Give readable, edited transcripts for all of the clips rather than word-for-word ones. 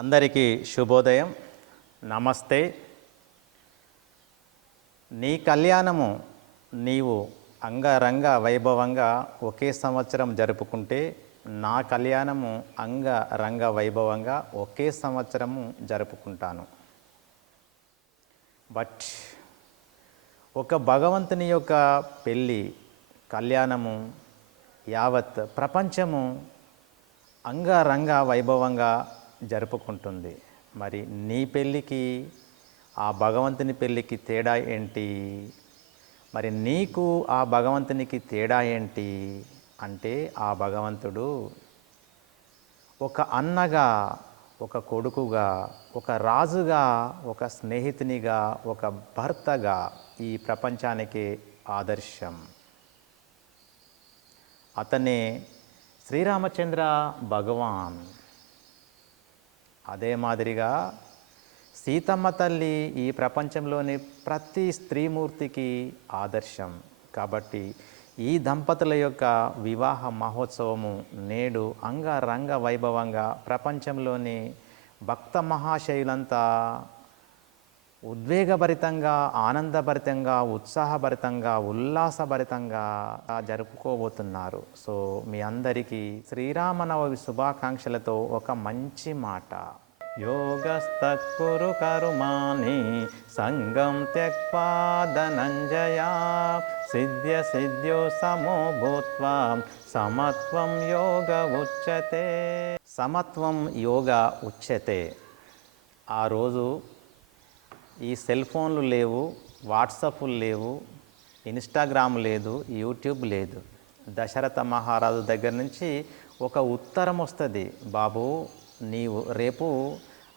అందరికీ శుభోదయం. నమస్తే. నీ కళ్యాణము నీవు అంగరంగ వైభవంగా ఒకే సంవత్సరం జరుపుకుంటే, నా కళ్యాణము అంగరంగ వైభవంగా ఒకే సంవత్సరము జరుపుకుంటాను. బట్ ఒక భగవంతుని యొక్క పెళ్ళి కళ్యాణము యావత్ ప్రపంచము అంగరంగ వైభవంగా జరుపుకుంటుంది. మరి నీ పెళ్ళికి ఆ భగవంతుని పెళ్ళికి తేడా ఏంటి? మరి నీకు ఆ భగవంతునికి తేడా ఏంటి అంటే, ఆ భగవంతుడు ఒక అన్నగా, ఒక కొడుకుగా, ఒక రాజుగా, ఒక స్నేహితునిగా, ఒక భర్తగా ఈ ప్రపంచానికి ఆదర్శం. అతనే శ్రీరామచంద్ర భగవాన్. అదే మాదిరిగా సీతమ్మ తల్లి ఈ ప్రపంచంలోని ప్రతి స్త్రీమూర్తికి ఆదర్శం. కాబట్టి ఈ దంపతుల యొక్క వివాహ మహోత్సవము నేడు అంగరంగ వైభవంగా ప్రపంచంలోని భక్త మహాశయులంతా ఉద్వేగభరితంగా, ఆనందభరితంగా, ఉత్సాహభరితంగా, ఉల్లాసభరితంగా జరుపుకోబోతున్నారు. సో మీ అందరికీ శ్రీరామనవమి శుభాకాంక్షలతో ఒక మంచి మాట. యోగస్తత్కురు కర్మాణి సంగం త్యక్త్వా ధనంజయా సిద్ధ్య సిద్ధ్యో సమో భూత్వా సమత్వం యోగ ఉచ్యతే. సమత్వం యోగ ఉచ్యతే. ఆ రోజు ఈ సెల్ ఫోన్లు లేవు, వాట్సాప్లు లేవు, ఇన్స్టాగ్రామ్ లేదు, యూట్యూబ్ లేదు. దశరథ మహారాజు దగ్గర నుంచి ఒక ఉత్తరం వస్తుంది, బాబు నీవు రేపు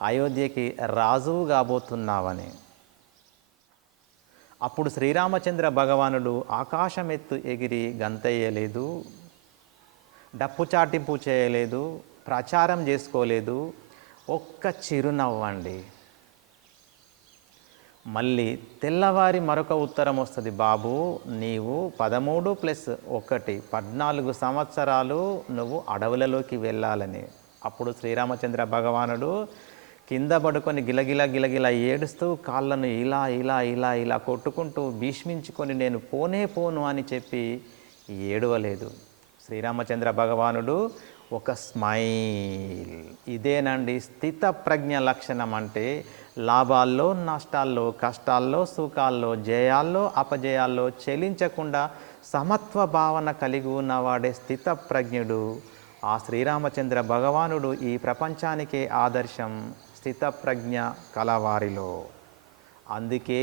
అయోధ్యకి రాజువు కాబోతున్నావని. అప్పుడు శ్రీరామచంద్ర భగవానుడు ఆకాశమెత్తు ఎగిరి గంతయ్యలేదు, డప్పు చాటింపు చేయలేదు, ప్రచారం చేసుకోలేదు, ఒక్క చిరునవ్వండి. మళ్ళీ తెల్లవారి మరొక ఉత్తరం వస్తుంది, బాబు నీవు 13+1 14 సంవత్సరాలు నువ్వు అడవులలోకి వెళ్ళాలని. అప్పుడు శ్రీరామచంద్ర భగవానుడు కింద పడుకొని గిలగిల గిలగిల ఏడుస్తూ కాళ్ళను ఇలా ఇలా ఇలా ఇలా కొట్టుకుంటూ భీష్మించుకొని నేను పోనే పోను అని చెప్పి ఏడవలేదు. శ్రీరామచంద్ర భగవానుడు ఒక స్మైల్. ఇదేనండి స్థిత ప్రజ్ఞ లక్షణం అంటే. లాభాల్లో, నష్టాల్లో, కష్టాల్లో, సుఖాల్లో, జయాల్లో, అపజయాల్లో చెలించకుండా సమత్వ భావన కలిగి ఉన్నవాడే స్థిత ప్రజ్ఞుడు. ఆ శ్రీరామచంద్ర భగవానుడు ఈ ప్రపంచానికే ఆదర్శం స్థితప్రజ్ఞ కలవారిలో. అందుకే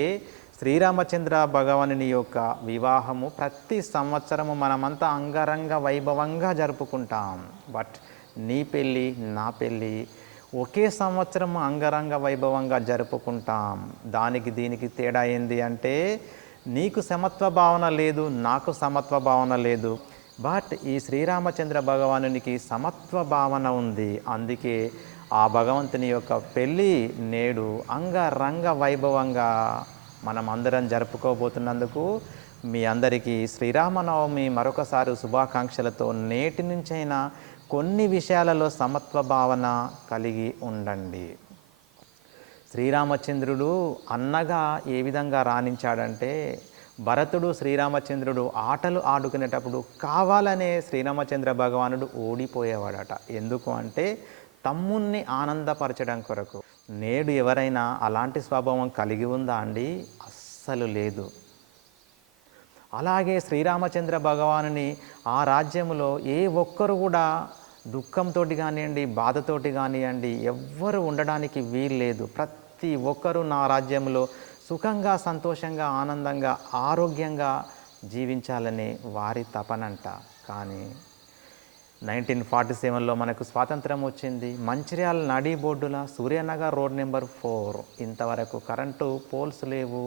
శ్రీరామచంద్ర భగవానుని యొక్క వివాహము ప్రతి సంవత్సరము మనమంతా అంగరంగ వైభవంగా జరుపుకుంటాం. బట్ నీ పెళ్ళి, నా పెళ్ళి ఒకే సంవత్సరం అంగరంగ వైభవంగా జరుపుకుంటాం. దానికి దీనికి తేడా ఏంది అంటే, నీకు సమత్వ భావన లేదు, నాకు సమత్వ భావన లేదు. బట్ ఈ శ్రీరామచంద్ర భగవానునికి సమత్వ భావన ఉంది. అందుకే ఆ భగవంతుని యొక్క పెళ్ళి నేడు అంగరంగ వైభవంగా మనం అందరం జరుపుకోబోతున్నందుకు మీ అందరికీ శ్రీరామనవమి మరొకసారి శుభాకాంక్షలతో నేటి నుంచైనా కొన్ని విషయాలలో సమత్వ భావన కలిగి ఉండండి. శ్రీరామచంద్రుడు అన్నగా ఏ విధంగా రాణించాడంటే, భరతుడు శ్రీరామచంద్రుడు ఆటలు ఆడుకునేటప్పుడు కావాలనే శ్రీరామచంద్ర భగవానుడు ఓడిపోయేవాడట. ఎందుకు అంటే తమ్ముణ్ణి ఆనందపరచడం కొరకు. నేడు ఎవరైనా అలాంటి స్వభావం కలిగి ఉందా అండి? అస్సలు లేదు. అలాగే శ్రీరామచంద్ర భగవానుని ఆ రాజ్యంలో ఏ ఒక్కరు కూడా దుఃఖంతో కానివ్వండి, బాధతోటి కానివ్వండి ఎవ్వరు ఉండడానికి వీల్లేదు. ప్రతి ఒక్కరూ నా రాజ్యంలో సుఖంగా, సంతోషంగా, ఆనందంగా, ఆరోగ్యంగా జీవించాలని వారి తపనంట. కానీ 1947లో మనకు స్వాతంత్రం వచ్చింది. మంచిర్యాల నడి బోర్డుల సూర్యనగర్ రోడ్ నెంబర్ 4 ఇంతవరకు కరెంటు పోల్స్ లేవు,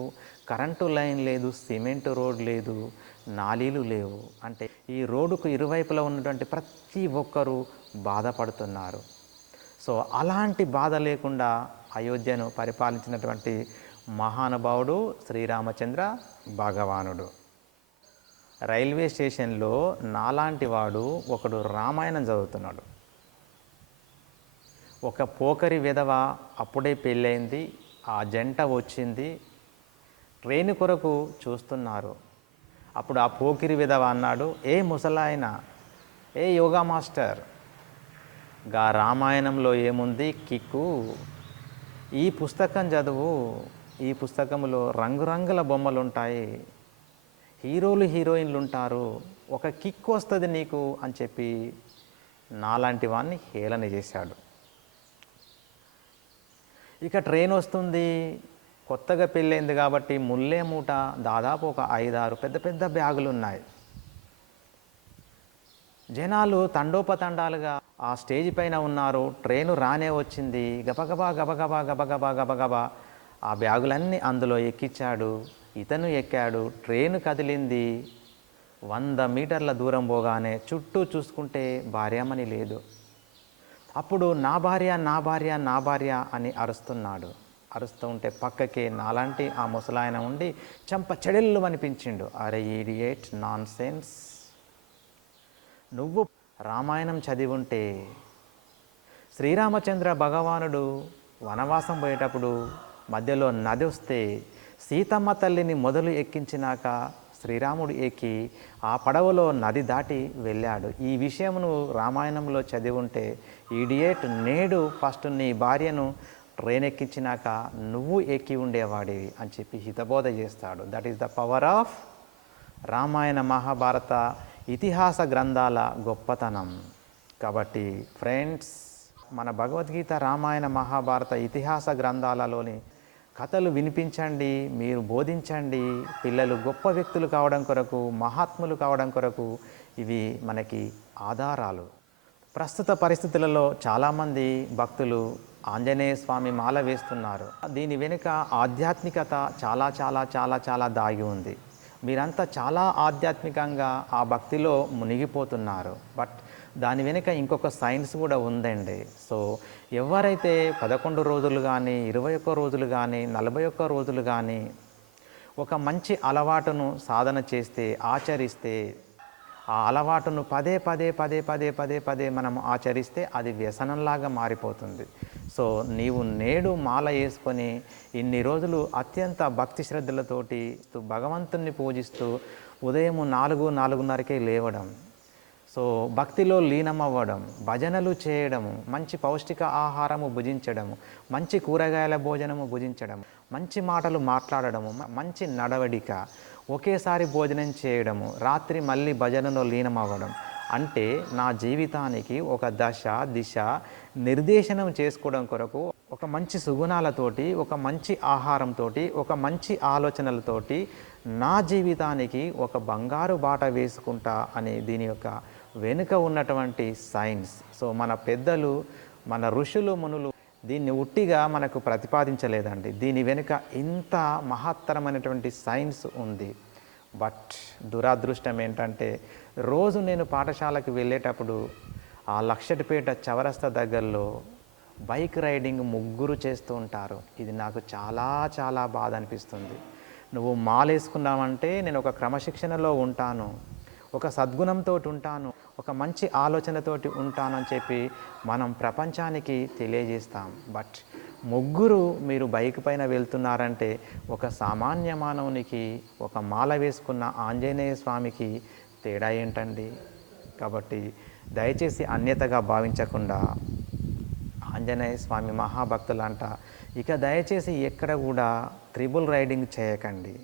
కరెంటు లైన్ లేదు, సిమెంట్ రోడ్ లేదు, నాలీలు లేవు. అంటే ఈ రోడ్డుకు ఇరువైపులా ఉన్నటువంటి ప్రతి ఒక్కరూ బాధపడుతున్నారు. సో అలాంటి బాధ లేకుండా అయోధ్యను పరిపాలించినటువంటి మహానుభావుడు శ్రీరామచంద్ర భగవానుడు. రైల్వే స్టేషన్లో నాలాంటి వాడు ఒకడు రామాయణం చదువుతున్నాడు. ఒక పోకరి విధవ అప్పుడే పెళ్ళైంది, ఆ జంట వచ్చింది, ట్రైన్ కొరకు చూస్తున్నారు. అప్పుడు ఆ పోకిరి విధవ అన్నాడు, ఏ ముసలాయన, ఏ యోగా మాస్టర్, గా రామాయణంలో ఏముంది కిక్కు, ఈ పుస్తకం చదువు, ఈ పుస్తకంలో రంగురంగుల బొమ్మలు ఉంటాయి, హీరోలు హీరోయిన్లు ఉంటారు, ఒక కిక్ వస్తుంది నీకు అని చెప్పి నాలాంటి వాడిని హేళన చేశాడు. ఇక ట్రైన్ వస్తుంది, కొత్తగా పెళ్ళైంది కాబట్టి ముల్లే మూట దాదాపు ఒక 5-6 పెద్ద పెద్ద బ్యాగులు ఉన్నాయి. జనాలు తండోపతండాలుగా ఆ స్టేజ్ పైన ఉన్నారు. ట్రైను రానే వచ్చింది, గబగబా గబగబా గబగబా గబగబా ఆ బ్యాగులన్నీ అందులో ఎక్కించాడు. ఇతను ఎక్కాడు. ట్రైను కదిలింది. 100 మీటర్ల దూరం పోగానే చుట్టూ చూసుకుంటే భార్యమని లేదు. అప్పుడు నా భార్య నా భార్య నా భార్య అని అరుస్తున్నాడు. అరుస్తూ ఉంటే పక్కకే నాలాంటి ఆ ముసలాయన ఉండి చెంప చెడెళ్ళు అనిపించిండు. అరే ఈడియేట్, నాన్ సెన్స్, నువ్వు రామాయణం చదివి ఉంటే శ్రీరామచంద్ర భగవానుడు వనవాసం పోయేటప్పుడు మధ్యలో నది వస్తే సీతమ్మ తల్లిని మొదలు ఎక్కించినాక శ్రీరాముడు ఎక్కి ఆ పడవలో నది దాటి వెళ్ళాడు. ఈ విషయమును రామాయణంలో చదివి ఉంటే ఈడియేట్, నేడు ఫస్ట్ నీ భార్యను ట్రైన్ ఎక్కించినాక నువ్వు ఎక్కి ఉండేవాడివి అని చెప్పి హితబోధ చేస్తాడు. That is the power of Ramayana Mahabharata ఇతిహాస గ్రంథాల గొప్పతనం. కాబట్టి ఫ్రెండ్స్, మన భగవద్గీత, రామాయణ మహాభారత ఇతిహాస గ్రంథాలలోని కథలు వినిపించండి, మీరు బోధించండి. పిల్లలు గొప్ప వ్యక్తులు కావడం కొరకు, మహాత్ములు కావడం కొరకు ఇవి మనకి ఆధారాలు. ప్రస్తుత పరిస్థితులలో చాలామంది భక్తులు ఆంజనేయ స్వామి మాల వేస్తున్నారు. దీని వెనుక ఆధ్యాత్మికత చాలా చాలా చాలా చాలా దాగి ఉంది. మీరంతా చాలా ఆధ్యాత్మికంగా ఆ భక్తిలో మునిగిపోతున్నారు. బట్ దాని వెనుక ఇంకొక సైన్స్ కూడా ఉందండి. సో ఎవరైతే 11 రోజులు కానీ, 21 రోజులు కానీ, 41 రోజులు కానీ ఒక మంచి అలవాటును సాధన చేస్తే, ఆచరిస్తే, ఆ అలవాటును పదే పదే పదే పదే పదే పదే మనం ఆచరిస్తే అది వ్యసనంలాగా మారిపోతుంది. సో నీవు నేడు మాల వేసుకొని ఇన్ని రోజులు అత్యంత భక్తి శ్రద్ధలతోటి భగవంతుణ్ణి పూజిస్తూ ఉదయం 4-4:30కే లేవడం, సో భక్తిలో లీనమవ్వడం, భజనలు చేయడము, మంచి పౌష్టిక ఆహారము భుజించడము, మంచి కూరగాయల భోజనము భుజించడము, మంచి మాటలు మాట్లాడడము, మంచి నడవడిక, ఒకేసారి భోజనం చేయడము, రాత్రి మళ్ళీ భజనలో లీనమవ్వడం, అంటే నా జీవితానికి ఒక దశ దిశ నిర్దేశనం చేసుకోవడం కొరకు ఒక మంచి సుగుణాలతోటి, ఒక మంచి ఆహారంతో, ఒక మంచి ఆలోచనలతోటి నా జీవితానికి ఒక బంగారు బాట వేసుకుంటా అనే దీని యొక్క వెనుక ఉన్నటువంటి సైన్స్. సో మన పెద్దలు, మన ఋషులు, మునులు దీన్ని ఉట్టిగా మనకు ప్రతిపాదించలేదండి. దీని వెనుక ఇంత మహత్తరమైనటువంటి సైన్స్ ఉంది. బట్ దురదృష్టం ఏంటంటే, రోజు నేను పాఠశాలకు వెళ్ళేటప్పుడు ఆ లక్షటిపేట చౌరస్తా దగ్గరలో బైక్ రైడింగ్ 3 చేస్తూ ఉంటారు. ఇది నాకు చాలా చాలా బాధ అనిపిస్తుంది. నువ్వు మాలేసుకున్నావంటే నేను ఒక క్రమశిక్షణలో ఉంటాను, ఒక సద్గుణంతో ఉంటాను, ఒక మంచి ఆలోచనతోటి ఉంటాను అని చెప్పి మనం ప్రపంచానికి తెలియజేస్తాం. బట్ 3 మీరు బైక్ పైన వెళ్తున్నారంటే ఒక సామాన్య మానవునికి, ఒక మాల వేసుకున్న ఆంజనేయ స్వామికి తేడా ఏంటండి? కాబట్టి దయచేసి అన్యతగా భావించకుండా ఆంజనేయ స్వామి మహాభక్తులంట ఇక దయచేసి ఎక్కడ కూడా త్రిబుల్ రైడింగ్ చేయకండి.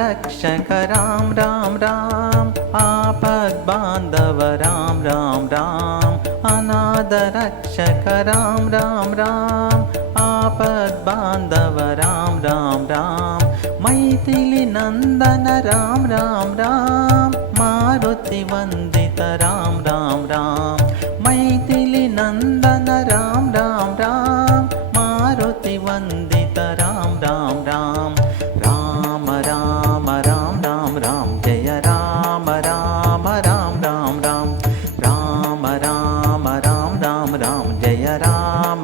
रक्षक राम राम राम, आपद बांधव राम राम राम, अनाथ रक्षक राम राम राम, आपद बांधव राम राम राम, मैथिली नंदन राम राम राम, मारुति वंदित राम राम राम, मैथिली नंदन राम राम राम, मारुति वंदित राम राम राम, राम राम राम राम राम, जय राम राम राम राम राम, राम राम राम राम राम, जय राम।